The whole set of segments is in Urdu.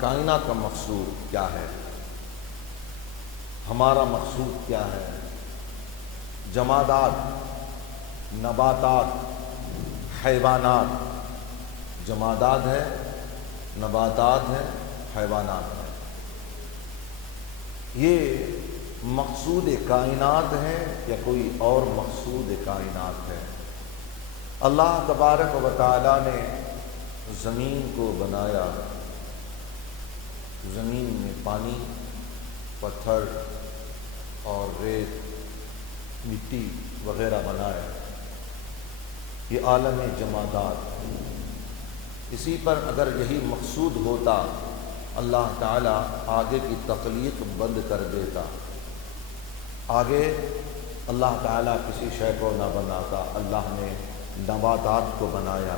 کائنات کا مقصود کیا ہے، ہمارا مقصود کیا ہے۔ جمادات، نباتات، حیوانات، جمادات ہے، نباتات ہیں، حیوانات ہیں، یہ مقصود کائنات ہے یا کوئی اور مقصود کائنات ہے؟ اللہ تبارک و تعالیٰ نے زمین کو بنایا، زمین میں پانی، پتھر اور ریت، مٹی وغیرہ بنایا، یہ عالم جمادات۔ اسی پر اگر یہی مقصود ہوتا اللہ تعالیٰ آگے کی تخلیق بند کر دیتا، آگے اللہ تعالیٰ کسی شے کو نہ بناتا۔ اللہ نے نباتات کو بنایا،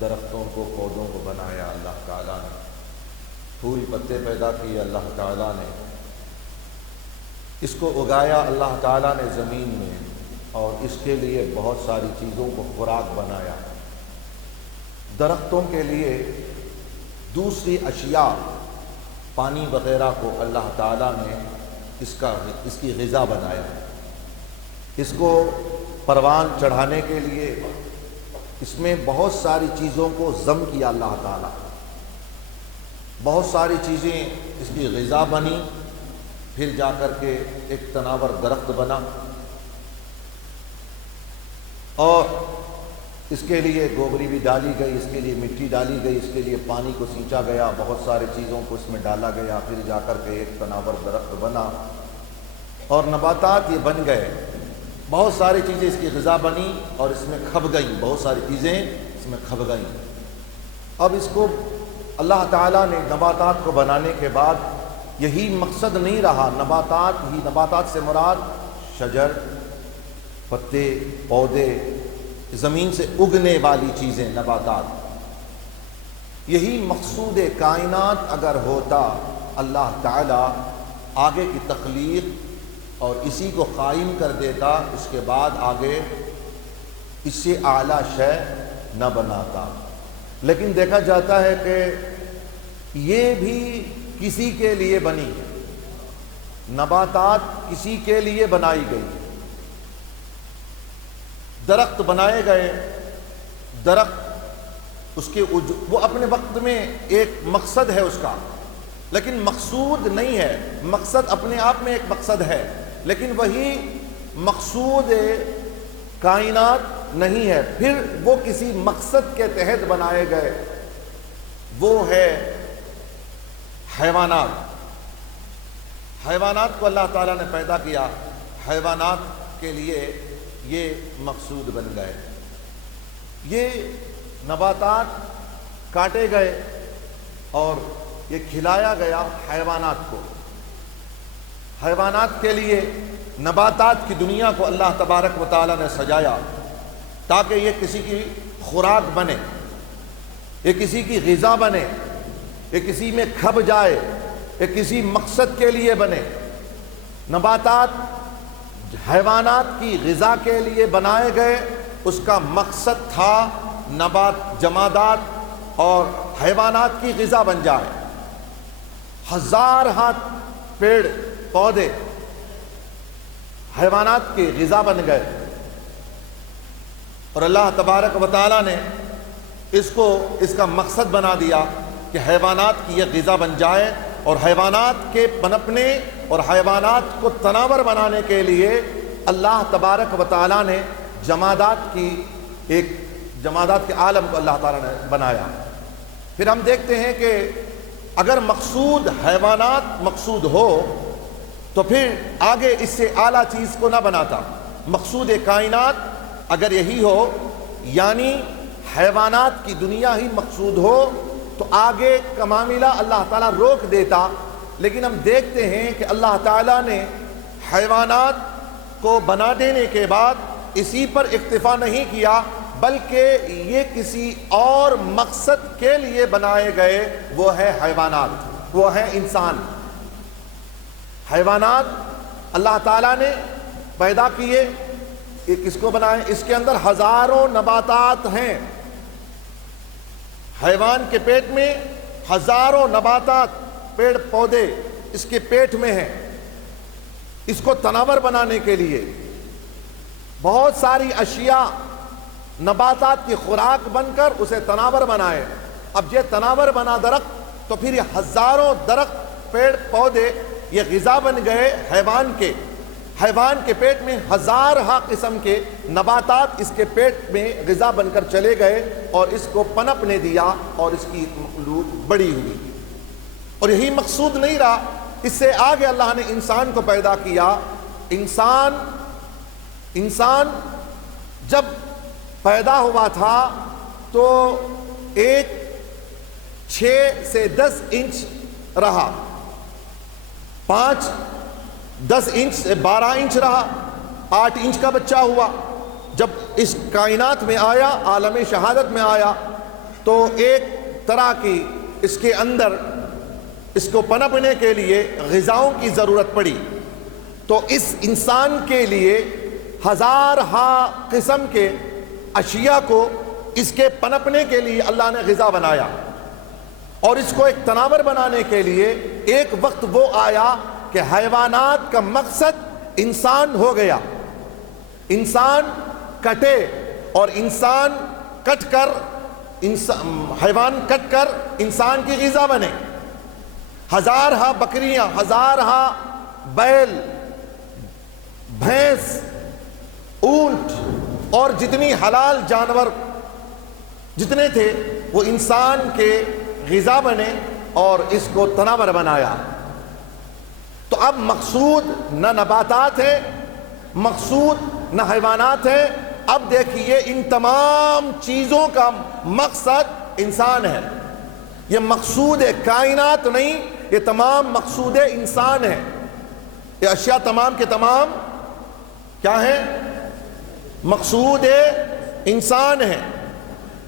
درختوں کو، پودوں کو بنایا اللہ تعالیٰ نے، پھول پتے پیدا کیے اللہ تعالیٰ نے، اس کو اگایا اللہ تعالیٰ نے زمین میں، اور اس کے لیے بہت ساری چیزوں کو خوراک بنایا۔ درختوں کے لیے دوسری اشیاء، پانی وغیرہ کو اللہ تعالیٰ نے اس کی غذا بنایا۔ اس کو پروان چڑھانے کے لیے اس میں بہت ساری چیزوں کو ضم کیا اللہ تعالیٰ، بہت ساری چیزیں اس کی غذا بنی، پھر جا کر کے ایک تناور درخت بنا، اور اس کے لیے گوبری بھی ڈالی گئی، اس کے لیے مٹی ڈالی گئی، اس کے لیے پانی کو سینچا گیا، بہت ساری چیزوں کو اس میں ڈالا گیا، پھر جا کر کے ایک تناور درخت بنا، اور نباتات یہ بن گئے۔ بہت ساری چیزیں اس کی غذا بنی اور اس میں کھپ گئیں، بہت ساری چیزیں اس میں کھپ گئیں۔ اب اس کو اللہ تعالیٰ نے نباتات کو بنانے کے بعد یہی مقصد نہیں رہا، نباتات سے مراد شجر، پتے، پودے، زمین سے اگنے والی چیزیں، نباتات، یہی مقصود کائنات اگر ہوتا اللہ تعالیٰ آگے کی تخلیق اور اسی کو قائم کر دیتا، اس کے بعد آگے اس سے اعلیٰ شے نہ بناتا۔ لیکن دیکھا جاتا ہے کہ یہ بھی کسی کے لیے بنی، نباتات کسی کے لیے بنائی گئی، درخت بنائے گئے، درخت اس کے وہ اپنے وقت میں ایک مقصد ہے اس کا، لیکن مقصود نہیں ہے۔ مقصد اپنے آپ میں ایک مقصد ہے، لیکن وہی مقصود کائنات نہیں ہے، پھر وہ کسی مقصد کے تحت بنائے گئے، وہ ہے حیوانات۔ حیوانات کو اللہ تعالیٰ نے پیدا کیا، حیوانات کے لیے یہ مقصود بن گئے۔ یہ نباتات کاٹے گئے اور یہ کھلایا گیا حیوانات کو۔ حیوانات کے لیے نباتات کی دنیا کو اللہ تبارک و تعالیٰ نے سجایا تاکہ یہ کسی کی خوراک بنے، یہ کسی کی غذا بنے، یہ کسی میں کھپ جائے، یہ کسی مقصد کے لیے بنے۔ نباتات حیوانات کی غذا کے لیے بنائے گئے، اس کا مقصد تھا جمادات اور حیوانات کی غذا بن جائے۔ ہزار ہاتھ پیڑ پودے حیوانات کی غذا بن گئے، اور اللہ تبارک و تعالیٰ نے اس کا مقصد بنا دیا کہ حیوانات کی یہ غذا بن جائے، اور حیوانات کے پنپنے اور حیوانات کو تناور بنانے کے لیے اللہ تبارک و تعالیٰ نے جمادات کے عالم کو اللہ تعالیٰ نے بنایا۔ پھر ہم دیکھتے ہیں کہ اگر مقصود حیوانات مقصود ہو تو پھر آگے اس سے اعلیٰ چیز کو نہ بناتا۔ مقصود کائنات اگر یہی ہو، یعنی حیوانات کی دنیا ہی مقصود ہو، تو آگے کا معاملہ اللہ تعالیٰ روک دیتا۔ لیکن ہم دیکھتے ہیں کہ اللہ تعالیٰ نے حیوانات کو بنا دینے کے بعد اسی پر اکتفا نہیں کیا، بلکہ یہ کسی اور مقصد کے لیے بنائے گئے، وہ ہے حیوانات، وہ ہے انسان۔ حیوانات اللہ تعالیٰ نے پیدا کیے، کس کو بنائے؟ اس کے اندر ہزاروں نباتات ہیں۔ حیوان کے پیٹ میں ہزاروں نباتات پیڑ پودے اس کے پیٹ میں ہیں، اس کو تناور بنانے کے لیے بہت ساری اشیاء نباتات کی خوراک بن کر اسے تناور بنائے۔ اب یہ تناور بنا درخت تو پھر یہ ہزاروں درخت پیڑ پودے یہ غذا بن گئے حیوان کے پیٹ میں ہزارہ قسم کے نباتات اس کے پیٹ میں غذا بن کر چلے گئے اور اس کو پنپنے دیا اور اس کی مخلوق بڑی ہوئی۔ اور یہی مقصود نہیں رہا، اس سے آگے اللہ نے انسان کو پیدا کیا۔ انسان جب پیدا ہوا تھا تو ایک 6 سے 10 انچ رہا، 5 10 انچ سے 12 انچ رہا، 8 انچ کا بچہ ہوا۔ جب اس کائنات میں آیا، عالم شہادت میں آیا، تو ایک طرح کی اس کے اندر اس کو پنپنے کے لیے غذاؤں کی ضرورت پڑی، تو اس انسان کے لیے ہزارہ قسم کے اشیاء کو اس کے پنپنے کے لیے اللہ نے غذا بنایا، اور اس کو ایک تناور بنانے کے لیے ایک وقت وہ آیا کہ حیوانات کا مقصد انسان ہو گیا۔ انسان کٹے اور انسان کٹ کر حیوان کٹ کر انسان کی غذا بنے۔ ہزارہ بکریاں، ہزارہ بیل، بھینس، اونٹ اور جتنی حلال جانور جتنے تھے وہ انسان کے غذا بنے اور اس کو تناور بنایا۔ تو اب مقصود نہ نباتات ہے، مقصود نہ حیوانات ہے، اب دیکھیے ان تمام چیزوں کا مقصد انسان ہے۔ یہ مقصود کائنات نہیں، یہ تمام مقصود انسان ہے۔ یہ اشیاء تمام کے تمام کیا ہیں؟ مقصود انسان ہے۔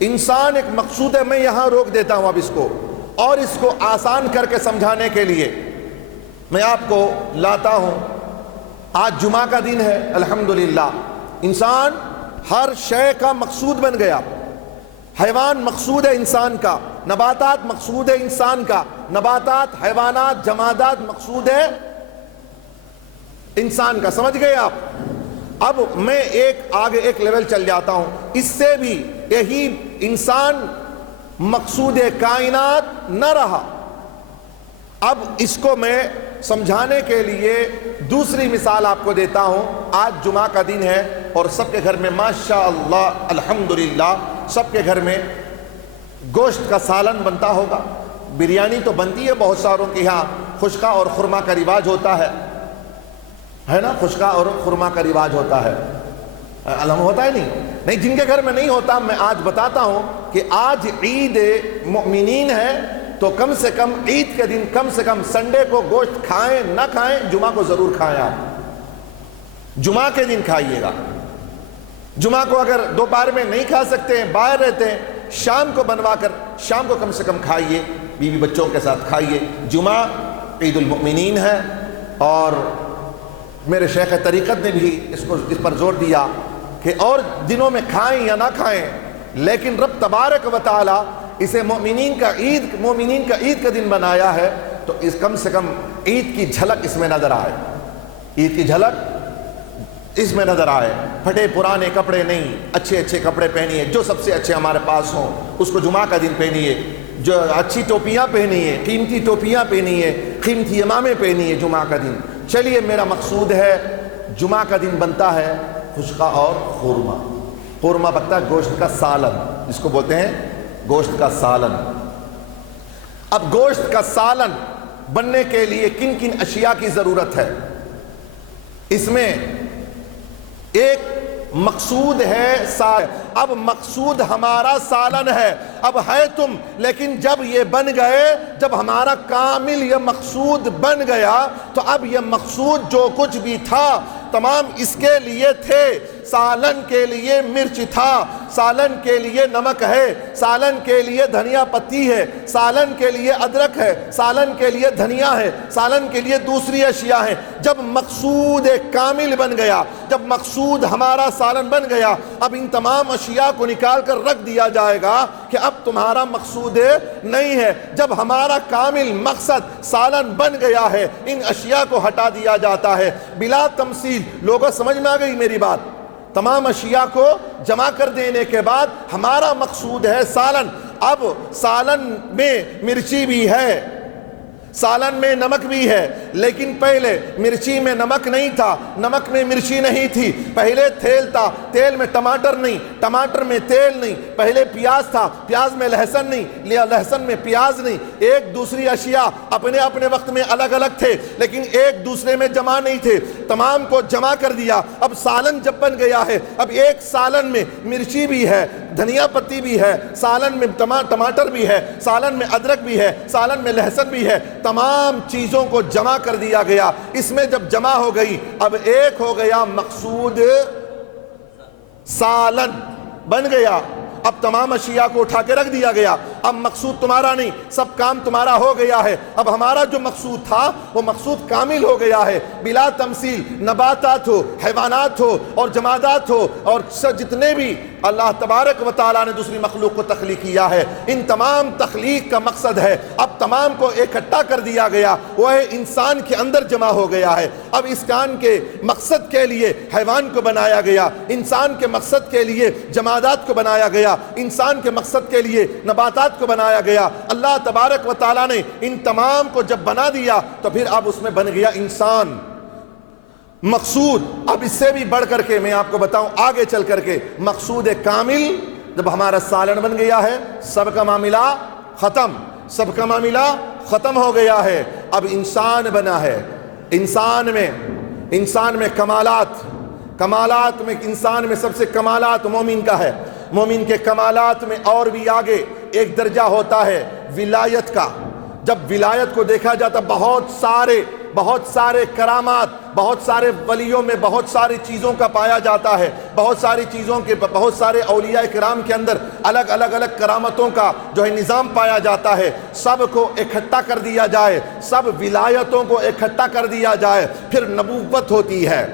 انسان ایک مقصود ہے۔ میں یہاں روک دیتا ہوں اب اس کو، اور اس کو آسان کر کے سمجھانے کے لیے میں آپ کو لاتا ہوں۔ آج جمعہ کا دن ہے، الحمدللہ انسان ہر شے کا مقصود بن گیا۔ حیوان مقصود ہے انسان کا، نباتات مقصود ہے انسان کا، نباتات، حیوانات، جمادات مقصود ہے انسان کا۔ سمجھ گئے آپ؟ اب میں آگے ایک لیول چل جاتا ہوں، اس سے بھی یہی انسان مقصود کائنات نہ رہا۔ اب اس کو میں سمجھانے کے لیے دوسری مثال آپ کو دیتا ہوں۔ آج جمعہ کا دن ہے اور سب کے گھر میں ماشاءاللہ الحمدللہ سب کے گھر میں گوشت کا سالن بنتا ہوگا، بریانی تو بنتی ہے بہت ساروں کے یہاں، خشکہ اور خرما کا رواج ہوتا ہے نا؟ خشکہ اور خرما کا رواج ہوتا ہے، علم ہوتا ہے نہیں؟ جن کے گھر میں نہیں ہوتا، میں آج بتاتا ہوں کہ آج عید مؤمنین ہے، تو کم سے کم عید کے دن کم سے کم سنڈے کو گوشت کھائیں نہ کھائیں، جمعہ کو ضرور کھائیں۔ آپ جمعہ کے دن کھائیے گا۔ جمعہ کو اگر دوپہر میں نہیں کھا سکتے ہیں، باہر رہتے ہیں، شام کو بنوا کر شام کو کم سے کم کھائیے، بیوی بچوں کے ساتھ کھائیے۔ جمعہ عید المؤمنین ہے، اور میرے شیخ طریقت نے بھی اس پر زور دیا کہ اور دنوں میں کھائیں یا نہ کھائیں، لیکن رب تبارک و تعالی اسے مومنین کا عید کا دن بنایا ہے، تو اس کم سے کم عید کی جھلک اس میں نظر آئے، عید کی جھلک اس میں نظر آئے۔ پھٹے پرانے کپڑے نہیں، اچھے اچھے کپڑے پہنیے، جو سب سے اچھے ہمارے پاس ہوں اس کو جمعہ کا دن پہنیے، جو اچھی ٹوپیاں پہنیے، قیمتی ٹوپیاں پہنیے، قیمتی امامے پہنیے جمعہ کا دن۔ چلیے، میرا مقصود ہے جمعہ کا دن بنتا ہے خشکہ اور خورما بنتا ہے، گوشت کا سالن جس کو بولتے ہیں گوشت کا سالن۔ اب گوشت کا سالن بننے کے لیے کن کن اشیاء کی ضرورت ہے؟ اس میں ایک مقصود ہے اب مقصود ہمارا سالن ہے، اب ہے تم، لیکن جب یہ بن گئے، جب ہمارا کامل یہ مقصود بن گیا، تو اب یہ مقصود جو کچھ بھی تھا تمام اس کے لیے تھے، سالن کے لیے مرچ تھا، سالن کے لیے نمک ہے، سالن کے لیے دھنیا پتی ہے، سالن کے لیے ادرک ہے، سالن کے لیے دھنیا ہے، سالن کے لیے دوسری اشیاء ہیں۔ جب مقصود کامل بن گیا، جب مقصود ہمارا سالن بن گیا، اب ان تمام اشیاء کو نکال کر رکھ دیا جائے گا کہ اب تمہارا مقصود نہیں ہے۔ جب ہمارا کامل مقصد سالن بن گیا ہے، ان اشیاء کو ہٹا دیا جاتا ہے بلا تمثیل۔ لوگوں سمجھ میں آ گئی میری بات؟ تمام اشیاء کو جمع کر دینے کے بعد ہمارا مقصود ہے سالن۔ اب سالن میں مرچی بھی ہے، سالن میں نمک بھی ہے، لیکن پہلے مرچی میں نمک نہیں تھا، نمک میں مرچی نہیں تھی، پہلے تیل تھا، تیل میں ٹماٹر نہیں، ٹماٹر میں تیل نہیں، پہلے پیاز تھا، پیاز میں لہسن نہیں، لہسن میں پیاز نہیں۔ ایک دوسری اشیاء اپنے اپنے وقت میں الگ الگ تھے، لیکن ایک دوسرے میں جمع نہیں تھے، تمام کو جمع کر دیا۔ اب سالن جب بن گیا ہے، اب ایک سالن میں مرچی بھی ہے، دھنیا پتی بھی ہے، سالن میں ٹماٹر بھی ہے، سالن میں ادرک بھی ہے، سالن میں لہسن بھی ہے، تمام چیزوں کو جمع کر دیا گیا۔ اس میں جب جمع ہو گئی، اب ایک ہو گیا مقصود سالن بن گیا۔ اب تمام اشیاء کو اٹھا کے رکھ دیا گیا، اب مقصود تمہارا نہیں، سب کام تمہارا ہو گیا ہے۔ اب ہمارا جو مقصود تھا وہ مقصود کامل ہو گیا ہے بلا تمثیل۔ نباتات ہو، حیوانات ہو اور جمادات ہو اور جتنے بھی اللہ تبارک و تعالیٰ نے دوسری مخلوق کو تخلیق کیا ہے، ان تمام تخلیق کا مقصد ہے اب تمام کو اکٹھا کر دیا گیا، وہ ہے انسان کے اندر جمع ہو گیا ہے۔ اب اس کام کے مقصد کے لیے حیوان کو بنایا گیا، انسان کے مقصد کے لیے جمادات کو بنایا گیا، انسان کے مقصد کے لیے نباتات کو بنایا گیا۔ اللہ تبارک و تعالیٰ نے ان تمام کو جب بنا دیا تو پھر اب اس میں بن گیا انسان مقصود۔ اب اس سے بھی بڑھ کر کے میں آپ کو بتاؤں آگے چل کر کے، مقصود کامل جب ہمارا سالن بن گیا ہے، سب کا معاملہ ختم، سب کا معاملہ ختم ہو گیا ہے۔ اب انسان بنا ہے، انسان میں کمالات میں انسان میں سب سے کمالات مومن کا ہے۔ مومن کے کمالات میں اور بھی آگے ایک درجہ ہوتا ہے ولایت کا۔ جب ولایت کو دیکھا جاتا بہت سارے کرامات، بہت سارے ولیوں میں بہت ساری چیزوں کا پایا جاتا ہے، بہت سارے اولیاء کرام کے اندر الگ کرامتوں کا جو ہے نظام پایا جاتا ہے۔ سب کو اکٹھا کر دیا جائے، سب ولایتوں کو اکٹھا کر دیا جائے، پھر نبوت ہوتی ہے۔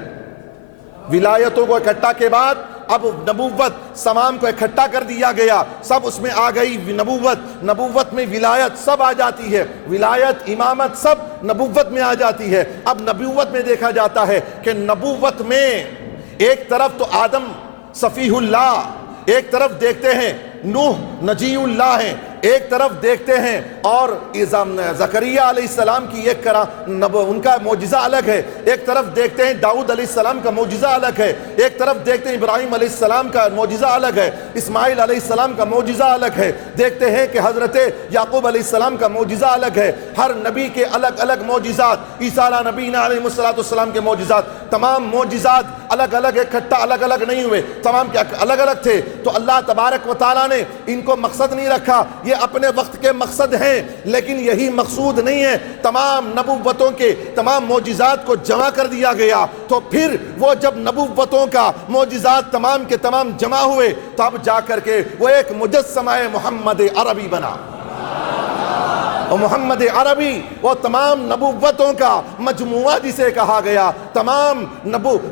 ولایتوں کو اکٹھا کے بعد اب نبوت، تمام کو اکٹھا کر دیا گیا، سب اس میں آ گئی نبوت میں ولایت سب آ جاتی ہے، ولایت امامت سب نبوت میں آ جاتی ہے۔ اب نبوت میں دیکھا جاتا ہے کہ نبوت میں ایک طرف تو آدم صفیح اللہ، ایک طرف دیکھتے ہیں نوح نجی اللہ ہیں، ایک طرف دیکھتے ہیں اور زکریا علیہ السلام کی ان کا معجزہ الگ ہے، ایک طرف دیکھتے ہیں داؤد علیہ السلام کا معجزہ الگ ہے، ایک طرف دیکھتے ہیں ابراہیم علیہ السلام کا معجزہ الگ ہے، اسماعیل علیہ السلام کا معجزہ الگ ہے، دیکھتے ہیں کہ حضرت یعقوب علیہ السلام کا معجزہ الگ ہے۔ ہر نبی کے الگ الگ معجزات، عیسیٰ علیہ نبینا علیہ السلام کے معجزات، تمام معجزات الگ اکٹھا الگ نہیں ہوئے، تمام کے الگ الگ تھے۔ تو اللہ تبارک و تعالیٰ نے ان کو مقصد نہیں رکھا، یہ اپنے وقت کے مقصد ہیں، لیکن یہی مقصود نہیں ہے۔ تمام نبوتوں کے تمام معجزات کو جمع کر دیا گیا، تو پھر وہ جب نبوتوں کا معجزات تمام کے تمام جمع ہوئے تو اب جا کر کے وہ ایک مجسمہ محمد عربی بنا۔ اور محمد عربی وہ تمام نبوتوں کا مجموعہ جسے کہا گیا، تمام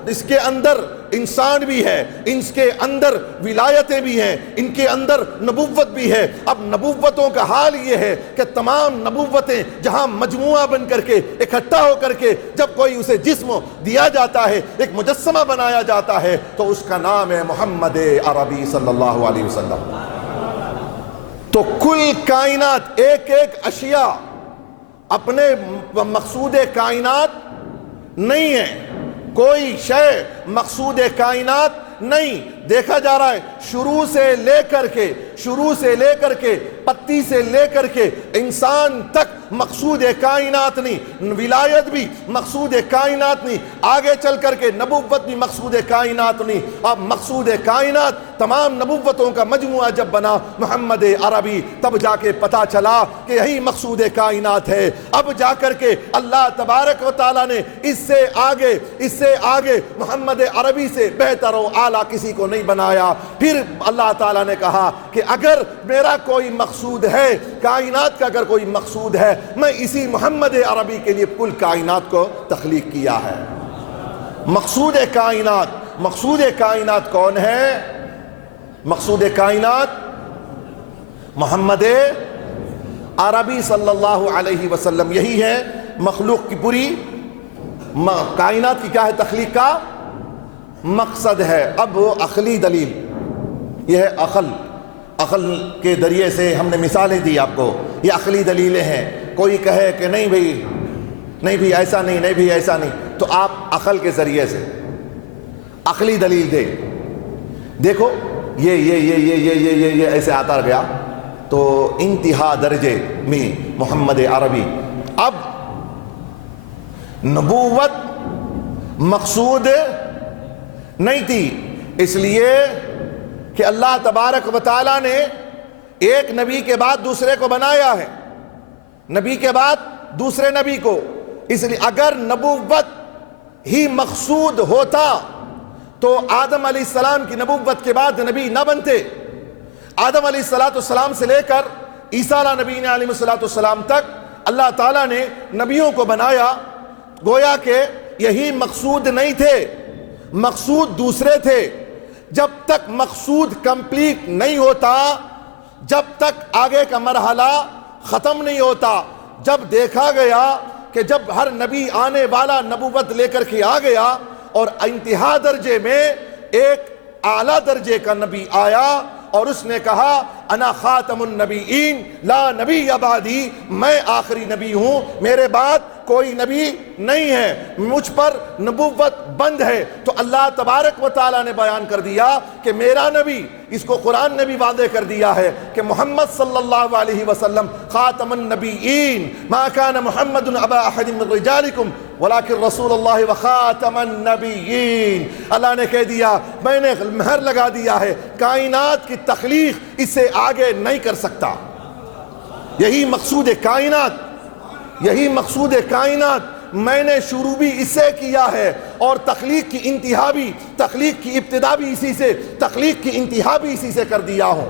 اس کے اندر انسان بھی ہے، ان کے اندر ولایتیں بھی ہیں، ان کے اندر نبوت بھی ہے۔ اب نبوتوں کا حال یہ ہے کہ تمام نبوتیں جہاں مجموعہ بن کر کے اکٹھا ہو کر کے جب کوئی اسے جسم دیا جاتا ہے، ایک مجسمہ بنایا جاتا ہے، تو اس کا نام ہے محمد عربی صلی اللہ علیہ وسلم۔ تو کل کائنات ایک اشیاء اپنے مقصود کائنات نہیں ہے، کوئی شے مقصود کائنات نہیں۔ دیکھا جا رہا ہے شروع سے لے کر کے پتی سے لے کر کے انسان تک مقصود کائنات نہیں، ولایت بھی مقصود کائنات نہیں، آگے چل کر کے نبوت بھی مقصود کائنات نہیں، اب مقصود کائنات تمام نبوتوں کا مجموعہ جب بنا محمد عربی، تب جا کے پتا چلا کہ یہی مقصود کائنات ہے۔ اب جا کر کے اللہ تبارک و تعالیٰ نے اس سے آگے محمد عربی سے بہتر و اعلیٰ کسی کو نہیں بنایا۔ پھر اللہ تعالیٰ نے کہا کہ اگر میرا کوئی مقصود ہے، کائنات کا اگر کوئی مقصود ہے، میں اسی محمد عربی کے لیے کل کائنات کو تخلیق کیا ہے۔ مقصود کائنات کون ہے؟ مقصود کائنات محمد عربی صلی اللہ علیہ وسلم، یہی ہے مخلوق کی پوری کائنات کی کیا ہے؟ تخلیق کا مقصد ہے۔ اب عقلی دلیل، یہ ہے عقل کے ذریعے سے ہم نے مثالیں دی آپ کو، یہ عقلی دلیلیں ہیں۔ کوئی کہے کہ نہیں بھئی ایسا نہیں، نہیں بھئی ایسا نہیں، تو آپ عقل کے ذریعے سے عقلی دلیل دیں۔ دیکھو یہ ایسے آتا گیا تو انتہا درجے میں محمد عربی۔ اب نبوت مقصود نہیں تھی، اس لیے کہ اللہ تبارک و تعالیٰ نے ایک نبی کے بعد دوسرے کو بنایا ہے، نبی کے بعد دوسرے نبی کو۔ اس لیے اگر نبوت ہی مقصود ہوتا تو آدم علیہ السلام کی نبوت کے بعد نبی نہ بنتے۔ آدم علیہ السلام سے لے کر عیسیٰ نبی علیہ السلام تک اللہ تعالیٰ نے نبیوں کو بنایا، گویا کہ یہی مقصود نہیں تھے، مقصود دوسرے تھے۔ جب تک مقصود کمپلیٹ نہیں ہوتا، جب تک آگے کا مرحلہ ختم نہیں ہوتا، جب دیکھا گیا کہ جب ہر نبی آنے والا نبوت لے کر کے آ گیا اور انتہا درجے میں ایک اعلیٰ درجے کا نبی آیا اور اس نے کہا انا خاتم النبیین لا نبی بعدی، میں آخری نبی ہوں، میرے بعد کوئی نبی نہیں ہے، مجھ پر نبوت بند ہے۔ تو اللہ تبارک و تعالیٰ نے بیان کر دیا کہ میرا نبی، اس کو قرآن نے بھی واضح کر دیا ہے کہ محمد صلی اللہ علیہ وسلم خاتم النبیین، ما کان محمد ابا احد من رجالکم ولکن رسول اللہ وخاتم النبیین۔ اللہ نے کہہ دیا، میں نے مہر لگا دیا ہے، کائنات کی تخلیق اس سے آگے نہیں کر سکتا۔ یہی مقصود کائنات، میں نے شروع بھی اس سے کیا ہے اور تخلیق کی انتہا بھی، تخلیق کی ابتدا بھی اسی سے، تخلیق کی انتہا بھی اسی سے کر دیا ہوں۔